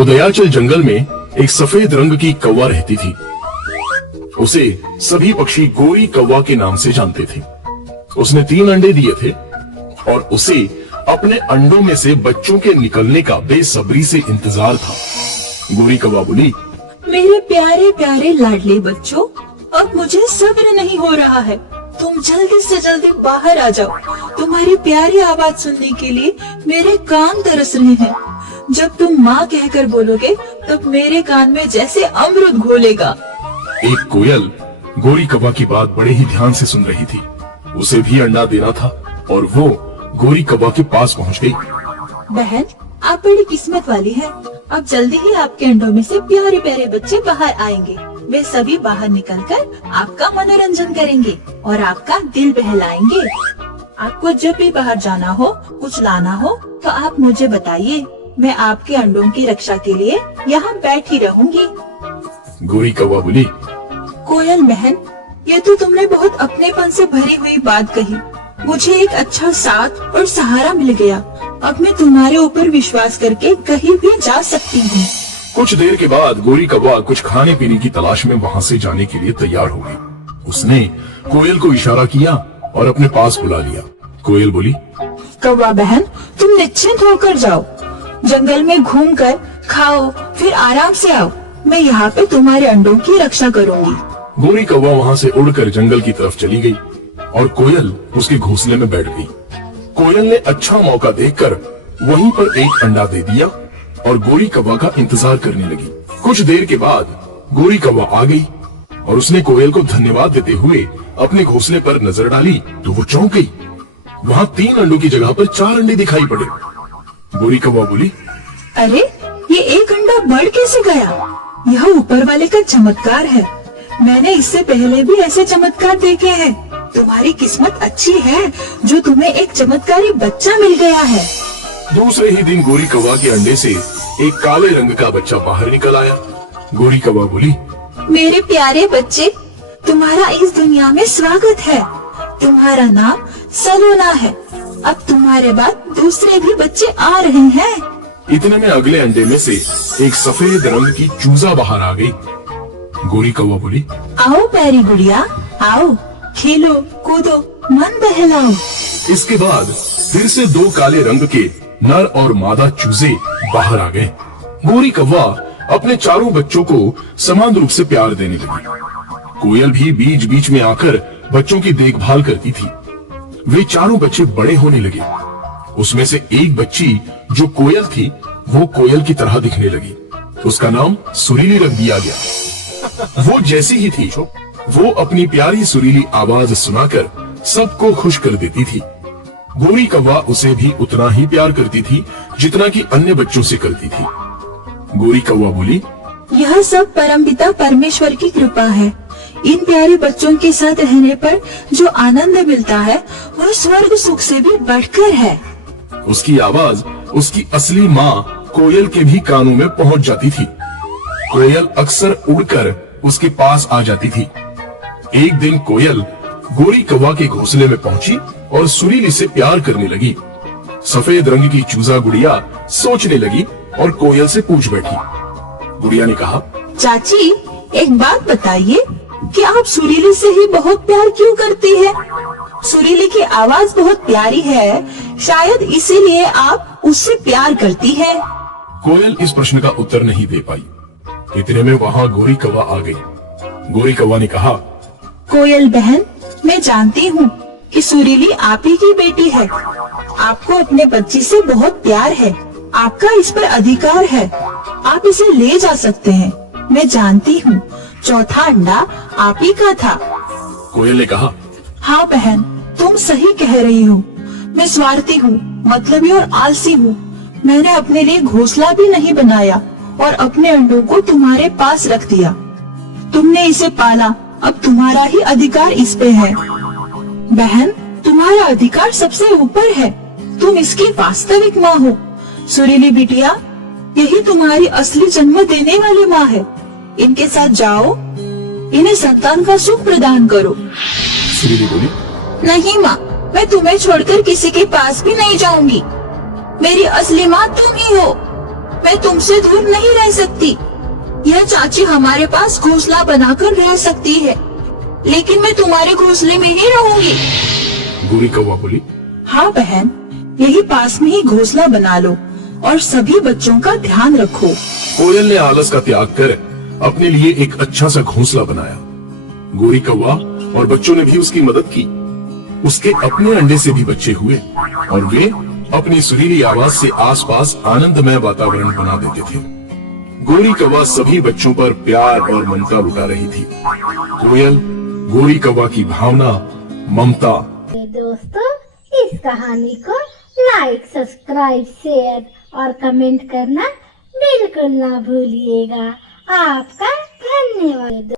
उदयाचल जंगल में एक सफेद रंग की कौवा रहती थी। उसे सभी पक्षी गोरी कौवा के नाम से जानते थे। उसने 3 अंडे दिए थे और उसे अपने अंडों में से बच्चों के निकलने का बेसब्री से इंतजार था। गोरी कौवा बोली, मेरे प्यारे प्यारे लाडले बच्चों, अब मुझे सब्र नहीं हो रहा है। तुम जल्दी से जल्दी बाहर आ जाओ। तुम्हारी प्यारी आवाज सुनने के लिए मेरे कान तरस रहे हैं। जब तुम माँ कहकर बोलोगे तब मेरे कान में जैसे अमृत घोलेगा। एक कोयल गोरी कौवा की बात बड़े ही ध्यान से सुन रही थी। उसे भी अंडा देना था और वो गोरी कौवा के पास पहुंच गई। बहन, आप बड़ी किस्मत वाली हैं। अब जल्दी ही आपके अंडों में से प्यारे प्यारे बच्चे बाहर आएंगे। वे सभी बाहर निकलकर आपका मनोरंजन करेंगे और आपका दिल बहलाएंगे। आपको जब भी बाहर जाना हो, कुछ लाना हो तो आप मुझे बताइए। मैं आपके अंडों की रक्षा के लिए यहाँ बैठी रहूंगी। गोरी कौवा बोली, कोयल बहन, ये तो तुमने बहुत अपनेपन से भरी हुई बात कही। मुझे एक अच्छा साथ और सहारा मिल गया। अब मैं तुम्हारे ऊपर विश्वास करके कहीं भी जा सकती हूँ। कुछ देर के बाद गोरी कौवा कुछ खाने पीने की तलाश में वहाँ से जाने के लिए तैयार हो गई। उसने कोयल को इशारा किया और अपने पास बुला लिया। कोयल बोली, कौवा बहन, तुम निश्चिंत होकर जाओ। जंगल में घूमकर खाओ, फिर आराम से आओ। मैं यहाँ पे तुम्हारे अंडों की रक्षा करूँगी। गोरी कौवा वहाँ से उड़कर जंगल की तरफ चली गई और कोयल उसके घोंसले में बैठ गई। कोयल ने अच्छा मौका देखकर वहीं पर एक अंडा दे दिया और गोरी कौवा का इंतजार करने लगी। कुछ देर के बाद गोरी कौवा आ गई और उसने कोयल को धन्यवाद देते हुए अपने घोंसले पर नजर डाली तो वो चौंक गई। वहाँ 3 अंडों की जगह पर 4 अंडे दिखाई पड़े। गोरी कौवा बोली, अरे, ये एक अंडा बढ़ कैसे गया? यह ऊपर वाले का चमत्कार है। मैंने इससे पहले भी ऐसे चमत्कार देखे हैं। तुम्हारी किस्मत अच्छी है जो तुम्हें एक चमत्कारी बच्चा मिल गया है। दूसरे ही दिन गोरी कौवा के अंडे से एक काले रंग का बच्चा बाहर निकल आया। गोरी कौवा बोली, मेरे प्यारे बच्चे, तुम्हारा इस दुनिया में स्वागत है। तुम्हारा नाम सलोना है। अब तुम्हारे बाद दूसरे भी बच्चे आ रहे हैं। इतने में अगले अंडे में से एक सफेद रंग की चूजा बाहर आ गई। गोरी कौवा बोली, आओ प्यारी गुड़िया, आओ, खेलो कूदो, मन बहलाओ। इसके बाद फिर से 2 काले रंग के नर और मादा चूजे बाहर आ गए। गोरी कौवा अपने चारों बच्चों को समान रूप से प्यार देने लगी। कोयल भी बीच बीच में आकर बच्चों की देखभाल करती थी। वे चारों बच्चे बड़े होने लगे। उसमें से एक बच्ची जो कोयल थी वो कोयल की तरह दिखने लगी। उसका नाम सुरीली रख दिया गया। वो जैसी ही थी वो अपनी प्यारी सुरीली आवाज सुनाकर सबको खुश कर देती थी। गोरी कौवा उसे भी उतना ही प्यार करती थी जितना कि अन्य बच्चों से करती थी। गोरी कौवा बोली, यह सब परमपिता परमेश्वर की कृपा है। इन प्यारे बच्चों के साथ रहने पर जो आनंद मिलता है वह स्वर्ग सुख से भी बढ़कर है। उसकी आवाज उसकी असली माँ कोयल के भी कानों में पहुँच जाती थी। कोयल अक्सर उड़कर उसके पास आ जाती थी। एक दिन कोयल गोरी कौवा के घोंसले में पहुंची और सुरीली से प्यार करने लगी। सफेद रंग की चूजा गुड़िया सोचने लगी और कोयल से पूछ बैठी। गुड़िया ने कहा, चाची, एक बात बताइए कि आप सुरीली से ही बहुत प्यार क्यों करती है? सुरीली की आवाज बहुत प्यारी है, शायद इसीलिए आप उससे प्यार करती है। कोयल इस प्रश्न का उत्तर नहीं दे पाई। इतने में वहाँ गोरी कौवा आ गई। गोरी कौवा ने कहा, कोयल बहन, मैं जानती हूँ कि सुरीली आप ही की बेटी है। आपको अपने बच्ची से बहुत प्यार है। आपका इस पर अधिकार है। आप इसे ले जा सकते हैं। मैं जानती हूँ चौथा अंडा आप ही का था। कोयल ने कहा, हाँ बहन, तुम सही कह रही हो। मैं स्वार्थी हूँ, मतलबी और आलसी हूँ। मैंने अपने लिए घोंसला भी नहीं बनाया और अपने अंडों को तुम्हारे पास रख दिया। तुमने इसे पाला, अब तुम्हारा ही अधिकार इस पे है। बहन, तुम्हारा अधिकार सबसे ऊपर है। तुम इसकी वास्तविक माँ हो। सुरीली बिटिया, यही तुम्हारी असली जन्म देने वाली माँ है। इनके साथ जाओ, इन्हें संतान का सुख प्रदान करो। सुरीली बोली, नहीं माँ, मैं तुम्हें छोड़कर किसी के पास भी नहीं जाऊंगी। मेरी असली माँ तुम ही हो। मैं तुमसे दूर नहीं रह सकती। यह चाची हमारे पास घोंसला बनाकर रह सकती है, लेकिन मैं तुम्हारे घोंसले में ही रहूंगी। गोरी कौवा बोली, हाँ बहन, यही पास में ही घोंसला बना लो और सभी बच्चों का ध्यान रखो। कोयल ने आलस का त्याग कर अपने लिए एक अच्छा सा घोंसला बनाया। गोरी कौवा और बच्चों ने भी उसकी मदद की। उसके अपने अंडे से भी बच्चे हुए और वे अपनी सुरीली आवाज से आसपास आनंदमय वातावरण बना देते थे। गोरी कौवा सभी बच्चों पर प्यार और ममता लुटा रही थी। कोयल गोरी कौवा की भावना, ममता। दोस्तों, इस कहानी को लाइक, सब्सक्राइब, शेयर और कमेंट करना बिल्कुल ना भूलिएगा। आपका धन्यवाद।